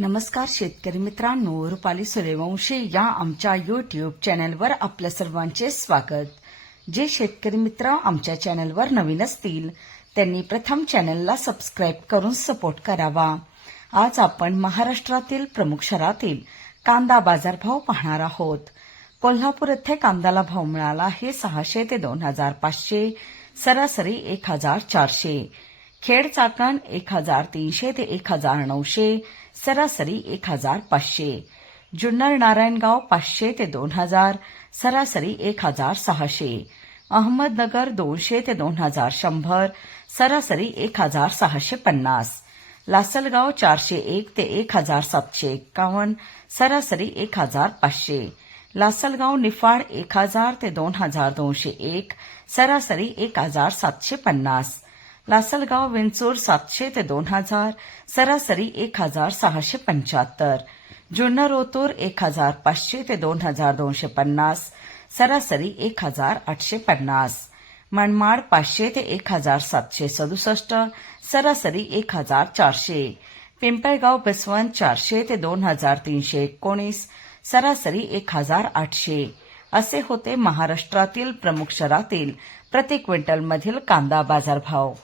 नमस्कार शेतकरी मित्रांनो रुपाली सूर्यवंशी या आमच्या युट्यूब चॅनलवर आपल्या सर्वांचे स्वागत. जे शेतकरी मित्र आमच्या चॅनलवर नवीन असतील त्यांनी प्रथम चॅनलला सबस्क्राईब करून सपोर्ट करावा. आज आपण महाराष्ट्रातील प्रमुख शहरातील कांदा बाजारभाव पाहणार आहोत. कोल्हापूर येथे कांद्याला भाव मिळाला आहे सहाशे ते दोन हजार पाचशे सरासरी एक हजार चारशे. खेड चाकण एक हजार तीनशे ते एक हजार नऊशे सरासरी एक हजार पाचशे. जुन्नर नारायणगाव पाचशे ते दोन हजार सरासरी एक हजार सहाशे. अहमदनगर दोनशे ते दोन हजार शंभर सरासरी एक हजार सहाशे पन्नास. लासलगाव चारशे एक ते एक हजार सातशे एक्कावन्न सरासरी एक हजार पाचशे. लासलगाव निफाड एक हजार ते दोन हजार दोनशे एक सरासरी एक हजार सातशे पन्नास. लासलगाव विंचूर सातशे ते दोन हजार सरासरी एक हजार सहाशे पंच्याहत्तर. जुन्नर ओतूर एक हजार पाचशे ते दोन हजार दोनशे पन्नास. सरासरी एक हजार आठशे पन्नास. मनमाड पाचशे ते एक हजार सातशे सदुसष्ट. सरासरी एक हजार चारशे. पिंपळगाव बसवण चारशे ते दोन हजार तीनशे एकोणीस. सरासरी एक हजार आठशे. असे होते महाराष्ट्रातील प्रमुख शहरातील प्रति क्विंटलमधील कांदा बाजारभाव.